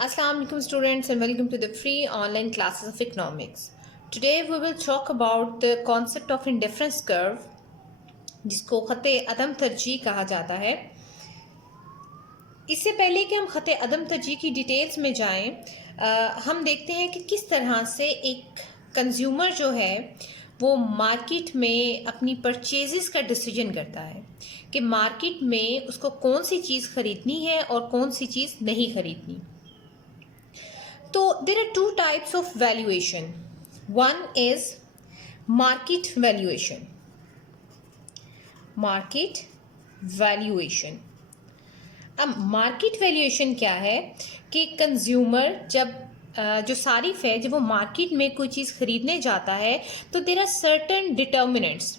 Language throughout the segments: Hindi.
Assalamu alaikum students and welcome to the free online classes of economics. Today we will talk about the concept of indifference curve जिसको ख़ते अदम तरजीह कहा जाता है। इससे पहले कि हम ख़ते अदम तरजीह की डिटेल्स में जाएं, हम देखते हैं कि किस तरह से एक कंज्यूमर जो है वो मार्केट में अपनी परचेजेस का डिसीजन करता है कि मार्केट में उसको कौन सी चीज़ ख़रीदनी है और कौन सी चीज़ नहीं ख़रीदनी। तो there are two types of valuation. One is market valuation. Market valuation. अब market valuation क्या है कि कंज्यूमर जब जो सारिफ है जब वो मार्केट में कोई चीज़ खरीदने जाता है तो there are certain determinants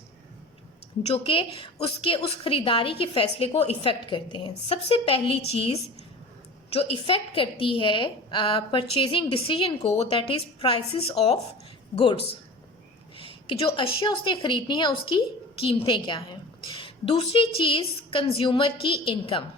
जो कि उसके उस खरीदारी के फैसले को इफ़ेक्ट करते हैं। सबसे पहली चीज़ जो इफ़ेक्ट करती है परचेजिंग डिसीजन को, that is prices of goods, कि जो अशिया उसने ख़रीदनी है उसकी कीमतें क्या हैं। दूसरी चीज़ कंज्यूमर की इनकम,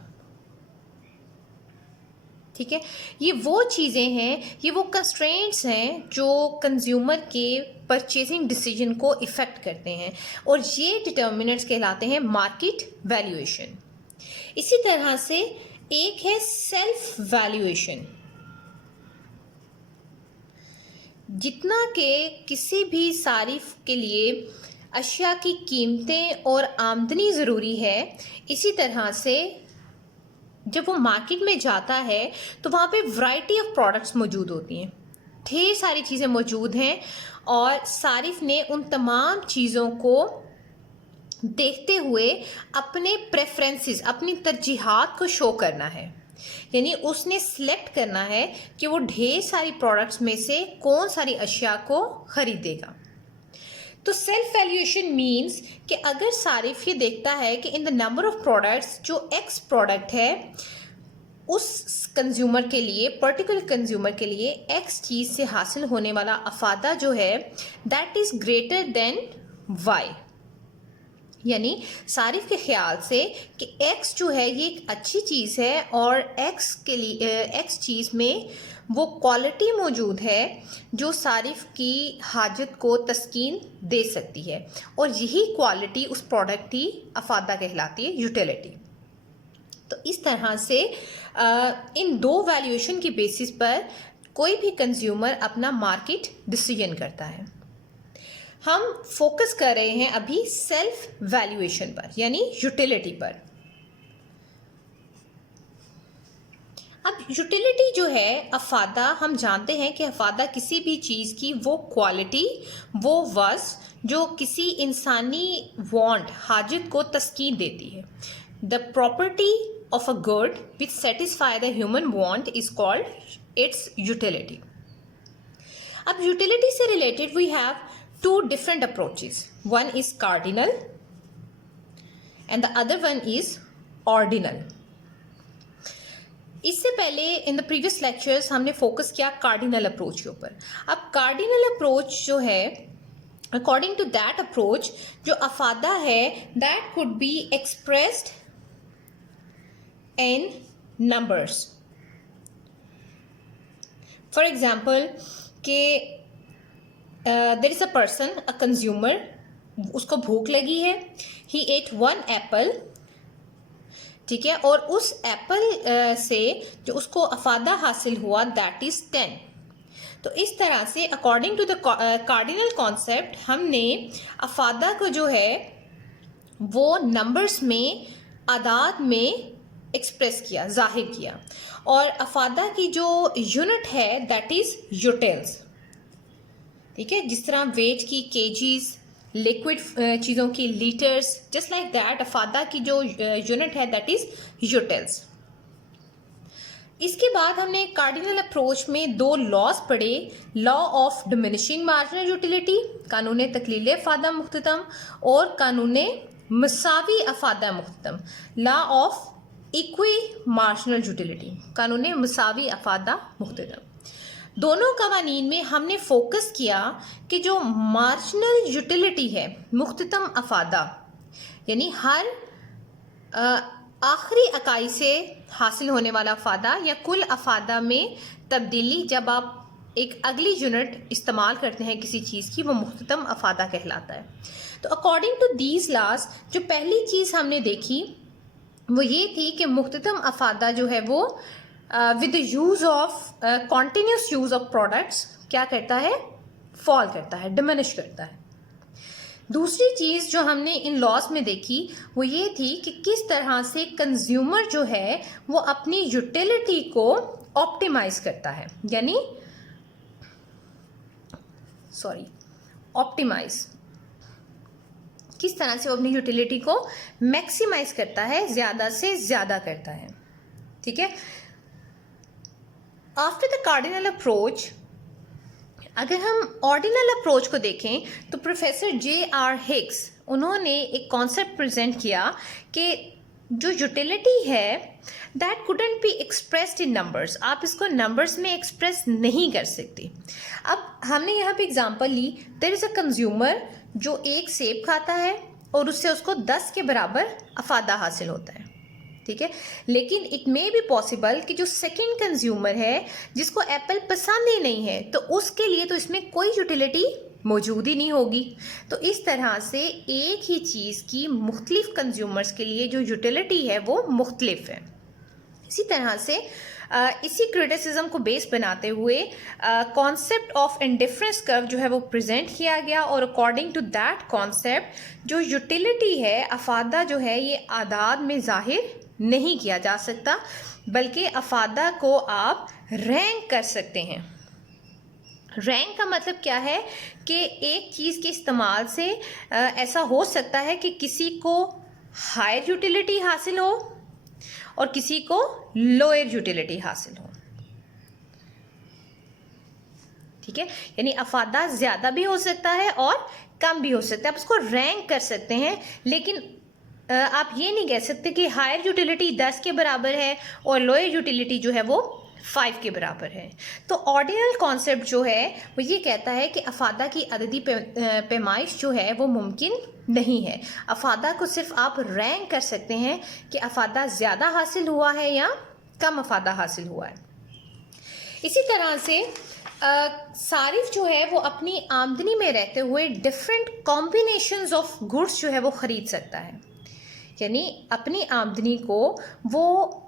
ठीक है। ये वो चीज़ें हैं, ये वो कंस्ट्रेंट्स हैं जो कंज्यूमर के परचेजिंग डिसीजन को इफ़ेक्ट करते हैं और ये डिटर्मिनेंट्स कहलाते हैं मार्केट वैल्यूएशन। इसी तरह से एक है सेल्फ वैल्यूएशन, जितना के किसी भी सारिफ के लिए अशिया की कीमतें और आमदनी ज़रूरी है, इसी तरह से जब वो मार्केट में जाता है तो वहाँ पे वैरायटी ऑफ प्रोडक्ट्स मौजूद होती हैं, ढेर सारी चीज़ें मौजूद हैं और सारिफ ने उन तमाम चीज़ों को देखते हुए अपने प्रेफरेंसेस, अपनी तरजीहात को शो करना है। यानी उसने सिलेक्ट करना है कि वो ढेर सारी प्रोडक्ट्स में से कौन सारी अशिया को ख़रीदेगा। तो सेल्फ वैल्यूएशन मीन्स कि अगर सारिफ ये देखता है कि in the number of products जो एक्स प्रोडक्ट है उस कंज्यूमर के लिए, पर्टिकुलर कंज्यूमर के लिए एक्स चीज़ से हासिल होने वाला अफादा जो है that is greater than Y. यानी सारिफ के ख्याल से कि x जो है ये एक अच्छी चीज़ है और x के लिए x चीज़ में वो क्वालिटी मौजूद है जो सारिफ की हाजत को तस्कीन दे सकती है और यही क्वालिटी उस प्रोडक्ट की अफादा कहलाती है, यूटिलिटी। तो इस तरह से इन दो वैल्यूएशन की बेसिस पर कोई भी कंज्यूमर अपना मार्केट डिसीजन करता है। हम फोकस कर रहे हैं अभी सेल्फ वैल्यूएशन पर, यानी यूटिलिटी पर। अब यूटिलिटी जो है अफादा, हम जानते हैं कि अफादा किसी भी चीज़ की वो क्वालिटी, वो वज़्न जो किसी इंसानी वांट, हाजत को तस्कीन देती है। The property of a good which satisfy the human want is called its utility. अब यूटिलिटी से related we have two different approaches. One is cardinal and the other one is ordinal. इससे पहले इन द प्रीवियस लेक्चर्स हमने फोकस किया कार्डिनल अप्रोच के ऊपर। अब कार्डिनल अप्रोच जो है, अकॉर्डिंग टू दैट अप्रोच जो अफादा है that could be expressed in numbers. For example के there is a person, a consumer, उसको भूख लगी है, ही एट वन एप्पल, ठीक है, और उस एप्पल से जो उसको अफादा हासिल हुआ दैट इज़ 10। तो इस तरह से according to the cardinal concept हमने अफादा को जो है वो नंबर्स में, आदाद में एक्सप्रेस किया, जाहिर किया, और अफादा की जो यूनिट है दैट इज़ यूटिल्स, ठीक है। जिस तरह वेट की केजीज, लिक्विड चीज़ों की लीटर्स, जस्ट लाइक दैट अफादा की जो यूनिट है दैट इज़ यूटिल्स। इसके बाद हमने कार्डिनल अप्रोच में दो लॉज पढ़े, law of diminishing marginal utility, कानून तकलील अफादा मुख्ततम, और कानून मसावी अफादा मुख्ततम, law of equi marginal utility, कानून मसावी अफादा मुख्ततम। दोनों कवानीन में हमने फोकस किया कि जो मार्जिनल यूटिलिटी है, मुख्ततम अफादा, यानी हर आखिरी इकाई से हासिल होने वाला अफादा या कुल अफादा में तब्दीली जब आप एक अगली यूनिट इस्तेमाल करते हैं किसी चीज़ की, वो मुख्ततम अफादा कहलाता है। तो अकॉर्डिंग टू दीज लॉज जो पहली चीज़ हमने देखी वो ये थी कि मुख्ततम अफादा जो है वो with use of continuous use of products क्या करता है, फॉल करता है, डिमिनिश करता है। दूसरी चीज़ जो हमने इन लॉस में देखी वो ये थी कि किस तरह से कंज्यूमर जो है वो अपनी यूटिलिटी को ऑप्टिमाइज करता है, यानी ऑप्टिमाइज किस तरह से वो अपनी यूटिलिटी को मैक्सिमाइज करता है, ज़्यादा से ज़्यादा करता है। ठीक है। आफ्टर द कार्डिनल अप्रोच, अगर हम ऑर्डिनल अप्रोच को देखें तो प्रोफेसर J.R. हिग्स उन्होंने एक कॉन्सेप्ट प्रेजेंट किया कि जो यूटिलिटी है that couldn't B expressed in numbers, आप इसको नंबर्स में एक्सप्रेस नहीं कर सकते। अब हमने यहाँ पे एग्जांपल ली, देयर इज़ अ कंज्यूमर जो एक सेब खाता है और उससे उसको 10 के बराबर अफादा हासिल होता है। ठीक है। लेकिन इट मे बी पॉसिबल कि जो सेकंड कंज्यूमर है जिसको एप्पल पसंद ही नहीं है, तो उसके लिए तो इसमें कोई यूटिलिटी मौजूद ही नहीं होगी। तो इस तरह से एक ही चीज़ की मुख्तलिफ कंज्यूमर्स के लिए जो यूटिलिटी है वो मुख्तलिफ है। इसी तरह से इसी क्रिटिसिज्म को बेस बनाते हुए कॉन्सेप्ट ऑफ इंडिफरेंस कर्व जो है वो प्रेजेंट किया गया, और अकॉर्डिंग टू दैट कॉन्सेप्ट जो यूटिलिटी है, अफादा जो है ये आदाद में जाहिर नहीं किया जा सकता, बल्कि अफादा को आप रैंक कर सकते हैं। रैंक का मतलब क्या है कि एक चीज़ के इस्तेमाल से ऐसा हो सकता है कि किसी को हायर यूटिलिटी हासिल हो और किसी को लोअर यूटिलिटी हासिल हो। ठीक है। यानी अफादा ज़्यादा भी हो सकता है और कम भी हो सकता है, आप उसको रैंक कर सकते हैं, लेकिन आप ये नहीं कह सकते कि हायर यूटिलिटी 10 के बराबर है और लोअर यूटिलिटी जो है वो 5 के बराबर है। तो ऑर्डिनल कॉन्सेप्ट जो है वो ये कहता है कि अफादा की अददी पैमाइश जो है वो मुमकिन नहीं है। अफादा को सिर्फ आप रैंक कर सकते हैं कि अफादा ज़्यादा हासिल हुआ है या कम अफादा हासिल हुआ है। इसी तरह से सारिफ जो है वो अपनी आमदनी में रहते हुए डिफरेंट कॉम्बिनेशंस ऑफ गुड्स जो है वो ख़रीद सकता है, यानी अपनी आमदनी को वो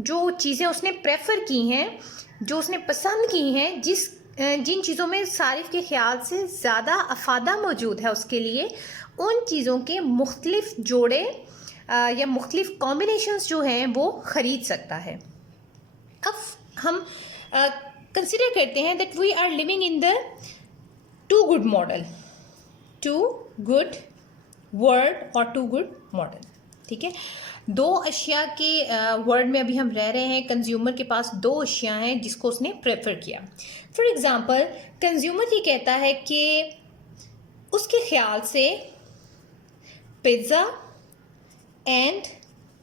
जो चीज़ें उसने प्रेफर की हैं, जो उसने पसंद की हैं, जिन चीज़ों में सारिफ के ख्याल से ज़्यादा अफादा मौजूद है उसके लिए, उन चीज़ों के मुख्तलिफ जोड़े या मुख्तलिफ कॉम्बिनेशंस जो हैं वो ख़रीद सकता है। अब हम कंसिडर करते हैं that we are living in the two good model, two good world और टू गुड मॉडल। ठीक है। दो अशिया के वर्ल्ड में अभी हम रह रहे हैं। कंज्यूमर के पास दो अशिया हैं जिसको उसने प्रेफर किया। फॉर एग्ज़ाम्पल, कंज्यूमर ये कहता है कि उसके ख्याल से पिज़्ज़ा एंड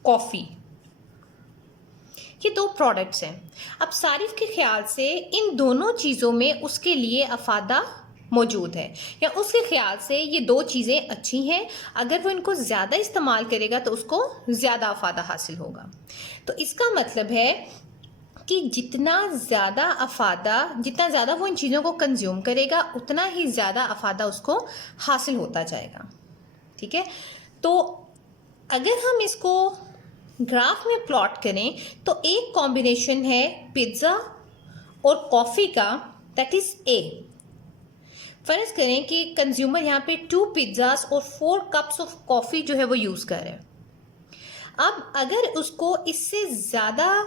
कॉफ़ी ये दो प्रोडक्ट्स हैं। अब सारिफ के ख्याल से इन दोनों चीज़ों में उसके लिए अफादा मौजूद है, या उसके ख्याल से ये दो चीज़ें अच्छी हैं, अगर वो इनको ज़्यादा इस्तेमाल करेगा तो उसको ज़्यादा अफादा हासिल होगा। तो इसका मतलब है कि जितना ज़्यादा वो इन चीज़ों को कंज्यूम करेगा उतना ही ज़्यादा अफादा उसको हासिल होता जाएगा। ठीक है। तो अगर हम इसको ग्राफ में प्लॉट करें तो एक कॉम्बिनेशन है पिज़्ज़ा और कॉफ़ी का, दैट इज़ ए। फ़र्ज़ करें कि कंज्यूमर यहाँ पे 2 पिज़्ज़ास और 4 कप्स ऑफ कॉफ़ी जो है वो यूज़ कर रहे हैं। अब अगर उसको इससे ज़्यादा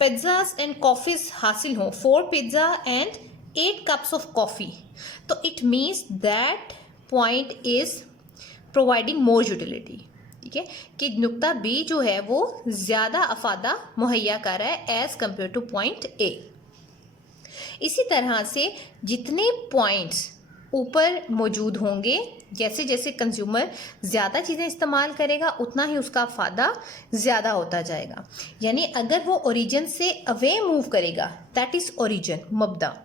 पिज़्ज़ास एंड कॉफ़ीज़ हासिल हों, 4 pizza and 8 cups of coffee, तो it means that point is providing more utility. ठीक है, कि नुक्ता बी जो है वो ज़्यादा अफादा मुहैया कर रहा है as compare two point A. इसी तरह से जितने पॉइंट्स ऊपर मौजूद होंगे, जैसे जैसे कंज्यूमर ज़्यादा चीज़ें इस्तेमाल करेगा उतना ही उसका फ़ायदा ज़्यादा होता जाएगा। यानी अगर वो ओरिजिन से अवे मूव करेगा, दैट इज़ ओरिजिन मबदा,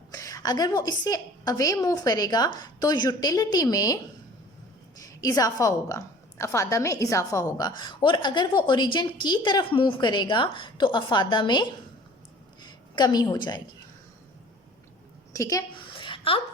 अगर वो इससे अवे मूव करेगा तो यूटिलिटी में इजाफा होगा। अफादा में इजाफा होगा, और अगर वो ओरिजिन की तरफ मूव करेगा तो अफादा में कमी हो जाएगी। ठीक है, अब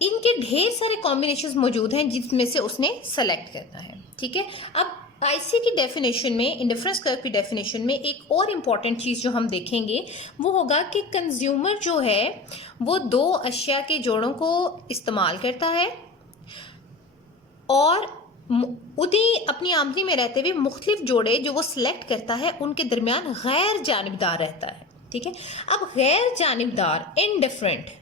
इनके ढेर सारे कॉम्बिनेशंस मौजूद हैं जिसमें से उसने सेलेक्ट करना है। ठीक है, अब आईसी की डेफिनेशन में, इंडिफरेंस कर्व की डेफिनेशन में एक और इम्पॉर्टेंट चीज़ जो हम देखेंगे वो होगा कि कंज्यूमर जो है वो दो अशिया के जोड़ों को इस्तेमाल करता है और उन्हीं अपनी आमदनी में रहते हुए मुख्तलिफ जोड़े जो वो सिलेक्ट करता है उनके दरमियान गैर जानिबदार रहता है। ठीक है, अब गैर जानिबदार इनडिफरेंट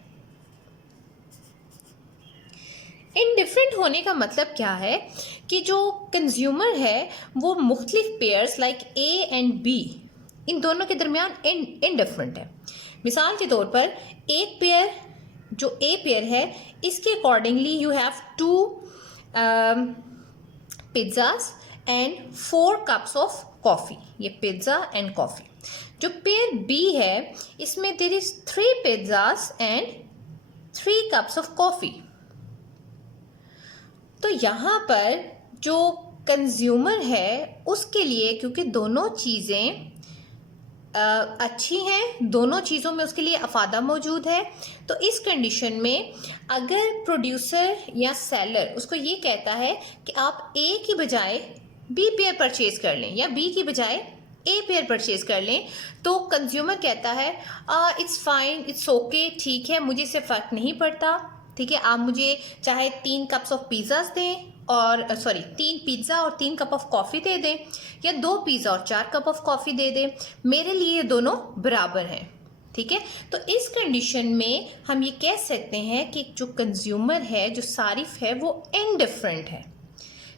होने का मतलब क्या है कि जो कंज्यूमर है वो मुख्तलिफ pairs like A and B, इन दोनों के दरमियान इनडिफरेंट है। मिसाल के तौर पर एक पेयर जो ए पेयर है इसके accordingly you have 2 pizzas and 4 cups of coffee, ये पिज़्ज़ा एंड कॉफ़ी। जो पेयर बी है इसमें there is 3 pizzas and 3 cups of coffee. तो यहाँ पर जो कंज्यूमर है उसके लिए, क्योंकि दोनों चीज़ें अच्छी हैं, दोनों चीज़ों में उसके लिए अफादा मौजूद है, तो इस कंडीशन में अगर प्रोड्यूसर या सेलर उसको ये कहता है कि आप ए की बजाय बी पेयर परचेज कर लें या बी की बजाय ए पेयर परचेज कर लें, तो कंज्यूमर कहता है इट्स फाइन, इट्स ओके, ठीक है, मुझे इससे फ़र्क नहीं पड़ता। ठीक है, आप मुझे चाहे 3 कप्स ऑफ पिज़्ज़ास दें और 3 पिज़्ज़ा और 3 कप ऑफ कॉफ़ी दे दें, या 2 पिज़्ज़ा और 4 कप ऑफ कॉफ़ी दे दें, मेरे लिए ये दोनों बराबर हैं। ठीक है, तो इस कंडीशन में हम ये कह सकते हैं कि जो कंज्यूमर है, जो सारिफ है, वो इनडिफरेंट है।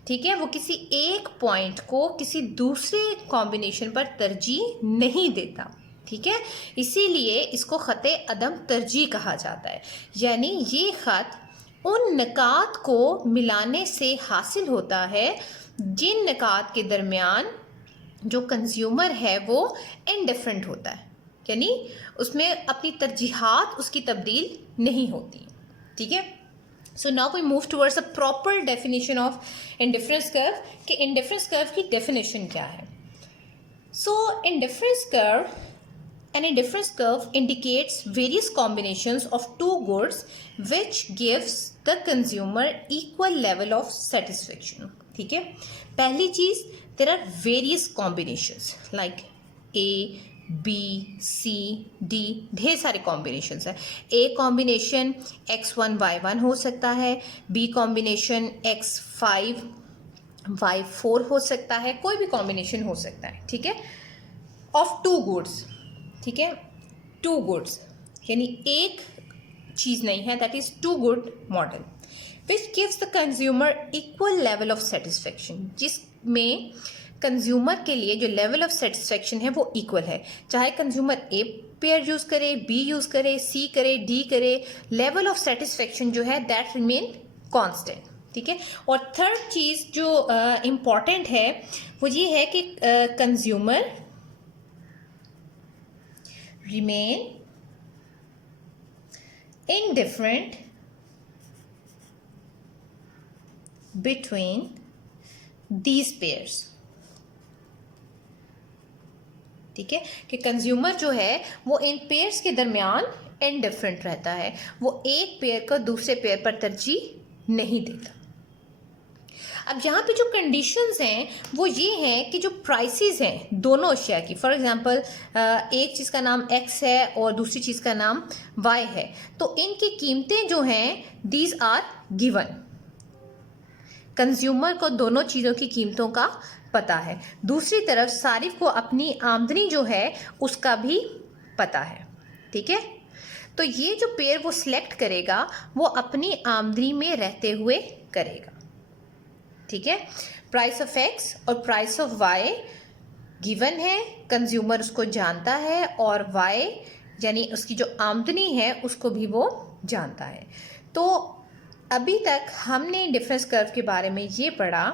ठीक है, वो किसी एक पॉइंट को किसी दूसरे कॉम्बिनेशन पर तरजीह नहीं देता। ठीक है, इसीलिए इसको ख़त-ए अदम तरजीह कहा जाता है, यानी ये ख़त उन निकात को मिलाने से हासिल होता है जिन निकात के दरमियान जो कंज्यूमर है वो इनडिफरेंट होता है, यानी उसमें अपनी तरजीहात उसकी तब्दील नहीं होती। ठीक है, so now we move towards a proper definition of indifference curve कि इंडिफरेंस कर्व की डेफिनेशन क्या है। So indifference curve, an indifference curve indicates various combinations of two goods which gives the consumer equal level of satisfaction. ठीक है, पहली चीज, there are various combinations like A, B, C, D, ढेर सारे कॉम्बिनेशंस है। A कॉम्बिनेशन X1 Y1 हो सकता है, B कॉम्बिनेशन X5 Y4 हो सकता है, कोई भी कॉम्बिनेशन हो सकता है। ठीक है, ऑफ टू गुड्स। ठीक है, 2 गुड्स यानी एक चीज़ नहीं है, that is 2 good model which gives the consumer equal level of satisfaction, जिसमें कंज्यूमर के लिए जो लेवल ऑफ सेटिस्फेक्शन है वो इक्वल है, चाहे कंज्यूमर ए पेयर यूज़ करे, बी यूज़ करे, सी करे, डी करे, लेवल ऑफ सेटिस्फेक्शन जो है दैट रिमेन कॉन्स्टेंट। ठीक है, और थर्ड चीज़ जो इम्पॉर्टेंट है वो ये है कि consumer remain indifferent between these pairs। ठीक है, कि कंज्यूमर जो है वो इन पेयर्स के दरमियान इनडिफरेंट रहता है, वो एक पेयर को दूसरे पेयर पर तरजीह नहीं देता। अब यहाँ पे जो कंडीशंस हैं वो ये हैं कि जो प्राइसेस हैं दोनों अशिया की, फॉर एग्जांपल एक चीज़ का नाम X है और दूसरी चीज़ का नाम Y है, तो इनकी कीमतें जो हैं दीज आर गिवन। कंज्यूमर को दोनों चीज़ों की कीमतों का पता है, दूसरी तरफ सारिफ को अपनी आमदनी जो है उसका भी पता है। ठीक है, तो ये जो पेयर वो सिलेक्ट करेगा वो अपनी आमदनी में रहते हुए करेगा। ठीक है, प्राइस ऑफ X और प्राइस ऑफ Y गिवन है, कंज्यूमर उसको जानता है, और Y यानी उसकी जो आमदनी है उसको भी वो जानता है। तो अभी तक हमने इंडिफरेंस कर्व के बारे में ये पढ़ा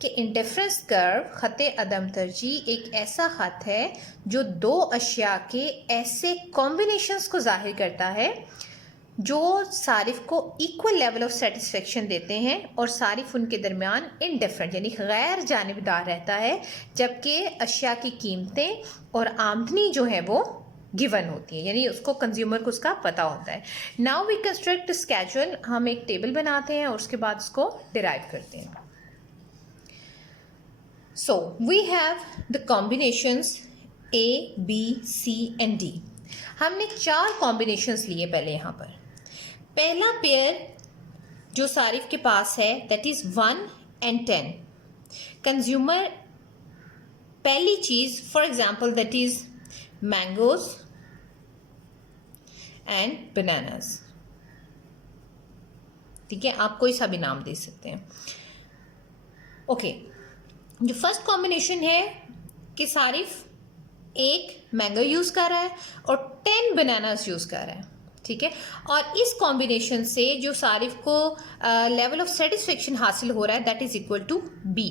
कि इंडिफरेंस कर्व ख़त अदम तरजीह एक ऐसा ख़त है जो दो अशिया के ऐसे कॉम्बिनेशंस को ज़ाहिर करता है जो सारिफ को इक्वल लेवल ऑफ सेटिस्फेक्शन देते हैं और सारिफ उनके दरमियान इनडिफरेंट यानी गैर जानिबदार रहता है, जबकि अशिया की कीमतें और आमदनी जो है वो गिवन होती है, यानी उसको कंज्यूमर को उसका पता होता है। नाउ वी कंस्ट्रक्ट स्केड्यूल, हम एक टेबल बनाते हैं और उसके बाद उसको डिराइव करते हैं। So we have the combinations A, B, C and D। हमने 4 कॉम्बिनेशंस लिए पहले यहाँ पर। पहला पेयर जो सारिफ के पास है दैट इज 1 and 10। कंज्यूमर पहली चीज for example that is mangoes and bananas, ठीक है, आप कोई सा भी नाम दे सकते हैं। ओके, जो फर्स्ट कॉम्बिनेशन है कि सारिफ एक मैंगो यूज कर रहा है और 10 बनानास यूज कर रहा है, ठीक है, और इस कॉम्बिनेशन से जो सारिफ को लेवल ऑफ सेटिस्फेक्शन हासिल हो रहा है that is equal to B.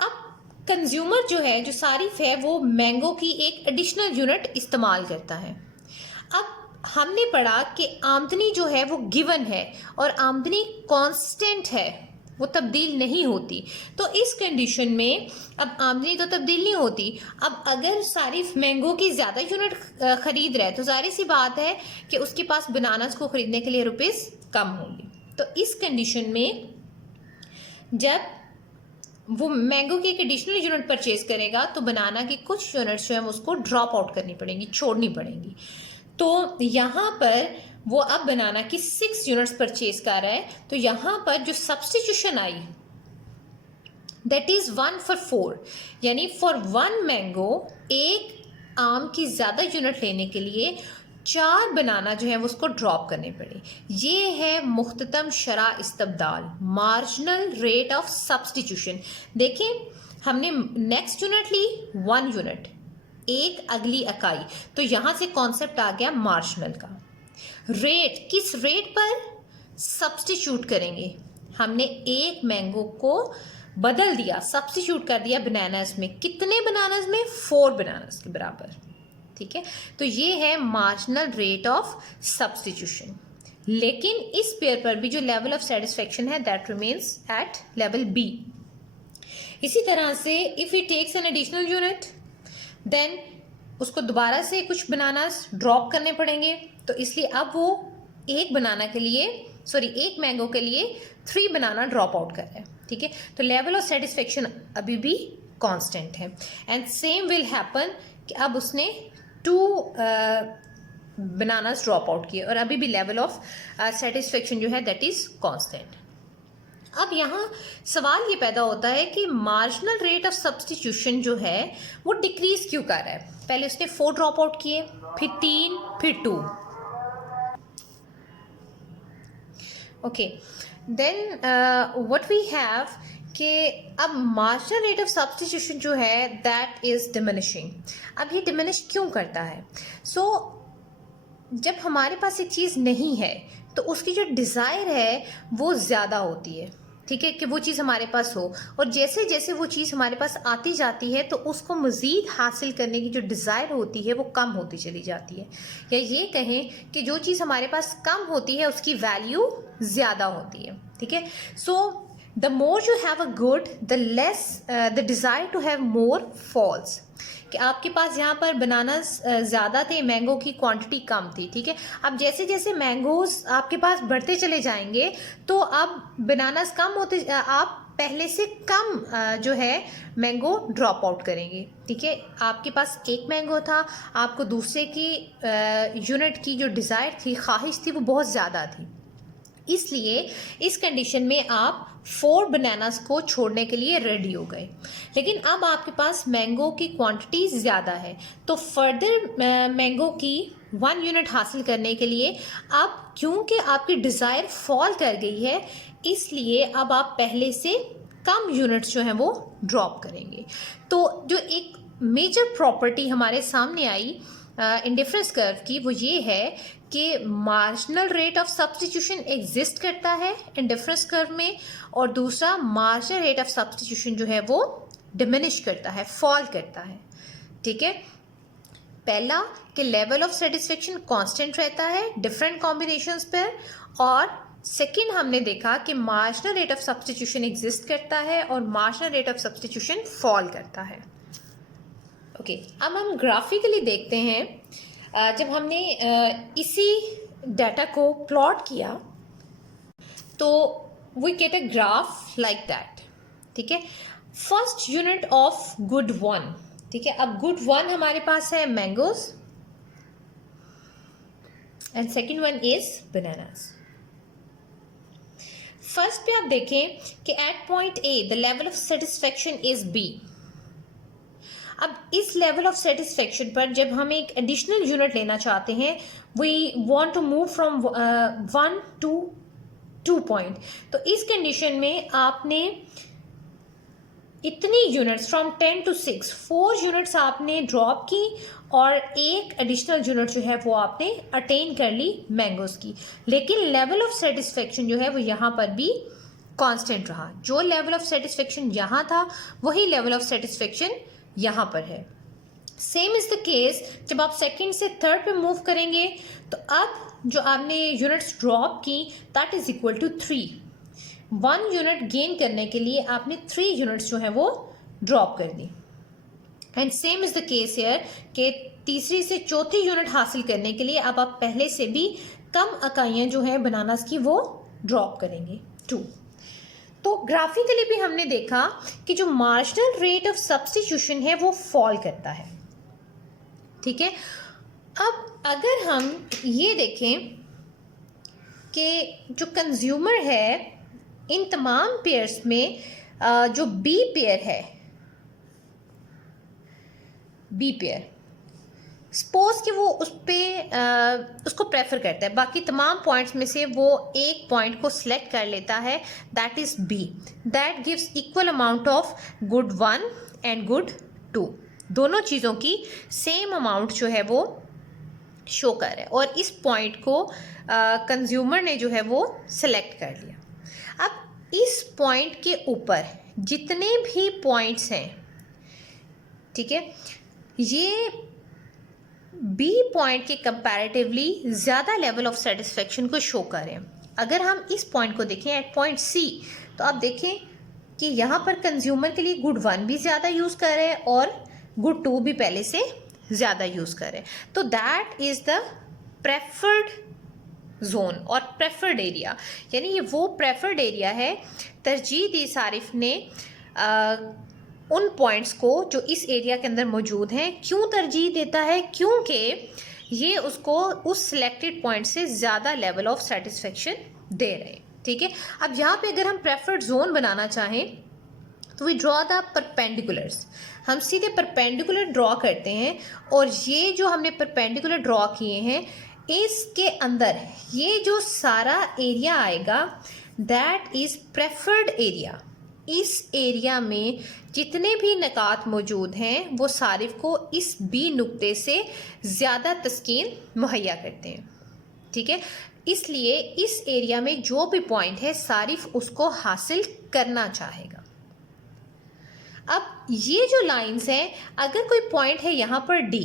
अब कंज्यूमर जो है, जो सारिफ है, वो मैंगो की एक एडिशनल यूनिट इस्तेमाल करता है। अब हमने पढ़ा कि आमदनी जो है वो गिवन है और आमदनी कांस्टेंट है, वो तब्दील नहीं होती। तो इस कंडीशन में अब आमदनी तो तब्दील नहीं होती। अब अगर सारिफ मैंगो की ज़्यादा यूनिट ख़रीद रहा है तो जाहिर सी बात है कि उसके पास बनानास को ख़रीदने के लिए रुपीस कम होंगे। तो इस कंडीशन में जब वो मैंगो की एक एडिशनल यूनिट परचेज करेगा तो बनाना की कुछ यूनिट्स जो है उसको ड्रॉप आउट करनी पड़ेंगी, छोड़नी पड़ेंगी। तो यहाँ पर वो अब बनाना की 6 यूनिट्स परचेज कर रहा है, तो यहाँ पर जो substitution I that is 1 for 4, यानी फॉर 1 मैंगो एक आम की ज़्यादा यूनिट लेने के लिए 4 बनाना जो है वो उसको ड्रॉप करने पड़े। ये है मुख्ततम शरा इस्तब्दाल, मार्जिनल रेट ऑफ सब्स्टिट्यूशन। देखें, हमने नेक्स्ट यूनिट ली 1 यूनिट, एक अगली इकाई, तो यहाँ से कॉन्सेप्ट आ गया मार्जिनल का। रेट, किस रेट पर सब्स्टिट्यूट करेंगे, हमने एक मैंगो को बदल दिया, सब्स्टिट्यूट कर दिया बनानास में। कितने बनानास में? 4 बनानास के बराबर, ठीक है। तो ये है मार्जिनल रेट ऑफ सब्स्टिट्यूशन। लेकिन इस पेयर पर भी जो लेवल ऑफ सेटिस्फेक्शन है that remains at level B. इसी तरह से if he takes an additional unit then उसको दोबारा से कुछ बनानास ड्रॉप करने पड़ेंगे, तो इसलिए अब वो एक मैंगो के लिए 3 बनाना ड्रॉप आउट कर रहे हैं, ठीक है। तो लेवल ऑफ सेटिस्फेक्शन अभी भी कांस्टेंट है। एंड सेम विल हैपन कि अब उसने 2 बनानास ड्रॉप आउट किए और अभी भी लेवल ऑफ सेटिस्फेक्शन जो है दैट इज कांस्टेंट। अब यहाँ सवाल ये पैदा होता है कि मार्जिनल रेट ऑफ सब्स्टिट्यूशन जो है वो डिक्रीज क्यों कर रहा है। पहले उसने 4 ड्रॉप आउट किए, फिर 3, फिर 2। Okay, then what we have कि अब मार्जिनल रेट ऑफ सब्स्टिट्यूशन जो है दैट इज डिमिनिशिंग। अब ये डिमिनिश क्यों करता है? जब हमारे पास एक चीज़ नहीं है तो उसकी जो डिज़ायर है वो ज़्यादा होती है, ठीक है, कि वो चीज़ हमारे पास हो, और जैसे जैसे वो चीज़ हमारे पास आती जाती है तो उसको मज़ीद हासिल करने की जो डिज़ायर होती है वो कम होती चली जाती है। या ये कहें कि जो चीज़ हमारे पास कम होती है उसकी वैल्यू ज़्यादा होती है, ठीक है। So the more you have a good the less the desire to have more falls. कि आपके पास यहाँ पर बनानास ज़्यादा थे, मैंगो की क्वांटिटी कम थी, ठीक है। अब जैसे जैसे मैंगोज आपके पास बढ़ते चले जाएंगे तो अब बनानास कम होते, आप पहले से कम जो है मैंगो ड्रॉप आउट करेंगे, ठीक है। आपके पास एक मैंगो था, आपको दूसरे की यूनिट की जो डिज़ायर थी, ख्वाहिश थी, वो बहुत ज़्यादा थी, इसलिए इस कंडीशन में आप 4 बनानास को छोड़ने के लिए रेडी हो गए। लेकिन अब आपके पास मैंगो की क्वांटिटी ज़्यादा है, तो फर्दर मैंगो की 1 यूनिट हासिल करने के लिए अब क्योंकि आपकी डिज़ायर फॉल कर गई है, इसलिए अब आप पहले से कम यूनिट्स जो हैं वो ड्रॉप करेंगे। तो जो एक मेजर प्रॉपर्टी हमारे सामने आई इंडिफरेंस कर्व की वो ये है कि marginal rate of substitution exist करता है इंडिफरेंस कर्व में, और दूसरा मार्जिनल रेट ऑफ सब्स्टिट्यूशन जो है वो डिमिनिश करता है, फॉल करता है, ठीक है। पहला कि लेवल ऑफ सेटिस्फेक्शन कांस्टेंट रहता है डिफरेंट कॉम्बिनेशंस पर, और सेकंड हमने देखा कि marginal rate of substitution exist करता है और marginal rate of substitution fall करता है। ओके, अब हम ग्राफिकली देखते हैं। जब हमने इसी डाटा को प्लॉट किया तो we get a graph like that. ठीक है, first unit of good one, ठीक है, अब गुड वन हमारे पास है mangoes and second one is bananas. First पे आप देखें कि at point A the level of satisfaction is B. अब इस लेवल ऑफ सेटिस्फेक्शन पर जब हम एक एडिशनल यूनिट लेना चाहते हैं, we want to move from 1 to 2 point, तो इस कंडीशन में आपने इतनी यूनिट्स फ्रॉम 10 to 6 4 यूनिट्स आपने ड्रॉप की और एक एडिशनल यूनिट जो है वो आपने अटेन कर ली मैंगोज की, लेकिन लेवल ऑफ सेटिस्फेक्शन जो है वो यहाँ पर भी कांस्टेंट रहा। जो लेवल ऑफ सेटिस्फेक्शन यहाँ था वही लेवल ऑफ सेटिस्फेक्शन यहाँ पर है। सेम इज द केस जब आप सेकंड से थर्ड पे मूव करेंगे, तो अब जो आपने यूनिट्स ड्रॉप की that is equal to 3। 1 unit gain करने के लिए आपने 3 यूनिट्स जो है वो ड्रॉप कर दी। And same is the case here कि तीसरी से चौथी यूनिट हासिल करने के लिए अब आप पहले से भी कम इकाइयाँ जो है बनानास की वो ड्रॉप करेंगे 2। तो ग्राफिकली भी हमने देखा कि जो मार्जिनल रेट ऑफ सब्स्टिट्यूशन है वो फॉल करता है। ठीक है, अब अगर हम ये देखें कि जो कंज्यूमर है इन तमाम पेयर्स में जो बी पेयर है, बी पेयर सपोज कि वो उसको प्रेफर करता है, बाकी तमाम पॉइंट्स में से वो एक पॉइंट को सिलेक्ट कर लेता है, that is B, that gives equal amount of good 1 and good 2। दोनों चीज़ों की सेम अमाउंट जो है वो शो कर रहा है और इस पॉइंट को कंज्यूमर ने जो है वो सिलेक्ट कर लिया। अब इस पॉइंट के ऊपर जितने भी पॉइंट्स हैं, ठीक है, ये बी पॉइंट के कंपैरेटिवली ज़्यादा लेवल ऑफ सेटिस्फेक्शन को शो कर रहे हैं। अगर हम इस पॉइंट को देखें एट पॉइंट सी, तो आप देखें कि यहाँ पर कंज्यूमर के लिए गुड 1 भी ज़्यादा यूज़ कर रहे हैं और गुड 2 भी पहले से ज़्यादा यूज़ कर रहे हैं। तो that is the preferred zone और प्रेफर्ड एरिया, यानी ये वो प्रेफर्ड एरिया है। तरजीह दी सारिफ ने उन पॉइंट्स को जो इस एरिया के अंदर मौजूद हैं। क्यों तरजीह देता है? क्योंकि ये उसको उस सिलेक्टेड पॉइंट से ज़्यादा लेवल ऑफ सेटिस्फेक्शन दे रहे हैं। ठीक है, अब यहाँ पे अगर हम प्रेफर्ड जोन बनाना चाहें तो वी ड्रॉ द परपेंडिकुलर्स। हम सीधे परपेंडिकुलर ड्रॉ करते हैं और ये जो हमने परपेंडिकुलर ड्रॉ किए हैं इसके अंदर ये जो सारा एरिया आएगा दैट इज़ प्रेफर्ड एरिया। इस एरिया में जितने भी निकात मौजूद हैं वो सारिफ को इस बी नुक्ते से ज़्यादा तस्कीन मुहैया करते हैं। ठीक है, इसलिए इस एरिया में जो भी पॉइंट है सारिफ उसको हासिल करना चाहेगा। अब ये जो लाइंस हैं, अगर कोई पॉइंट है यहाँ पर डी,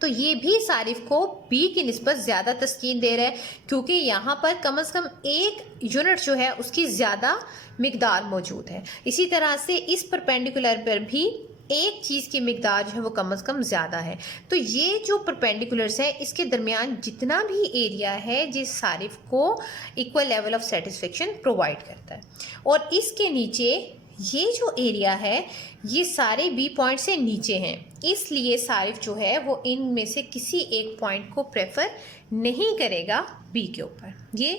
तो ये भी सारिफ को बी की निस्बत ज़्यादा तस्कीन दे रहा है क्योंकि यहाँ पर कम से कम एक यूनिट जो है उसकी ज़्यादा मिकदार मौजूद है। इसी तरह से इस परपेंडिकुलर पर भी एक चीज़ की मिकदार जो है वो कम से कम ज़्यादा है। तो ये जो परपेंडिकुलर्स हैं इसके दरमियान जितना भी एरिया है जिस सारिफ को equal level of satisfaction provide करता है, और इसके नीचे ये जो एरिया है ये सारे बी पॉइंट से नीचे हैं, इसलिए सारिफ जो है वो इनमें से किसी एक पॉइंट को प्रेफर नहीं करेगा बी के ऊपर। ये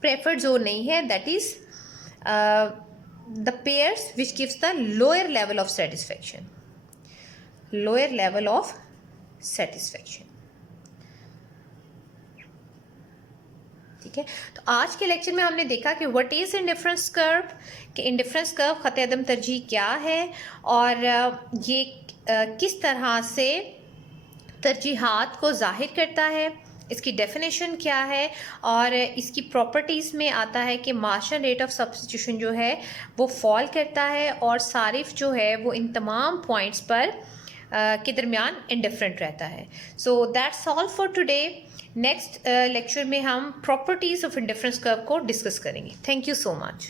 प्रेफर्ड जोन नहीं है, that is the pairs which gives the lower level of satisfaction, lower level of satisfaction. ठीक है, तो आज के लेक्चर में हमने देखा कि व्हाट इज़ इंडिफरेंस कर्व, कि इंडिफरेंस कर्व खत अदम तरजीह क्या है और ये किस तरह से तरजीहात को जाहिर करता है, इसकी डेफिनेशन क्या है, और इसकी प्रॉपर्टीज़ में आता है कि मार्जिनल रेट ऑफ सब्स्टिट्यूशन जो है वो फॉल करता है और सारिफ जो है वो इन तमाम पॉइंट्स पर के दरमियान इंडिफरेंट रहता है। So that's all for today. Next lecture में हम प्रॉपर्टीज़ ऑफ इंडिफरेंस कर्व को डिस्कस करेंगे। Thank you so much.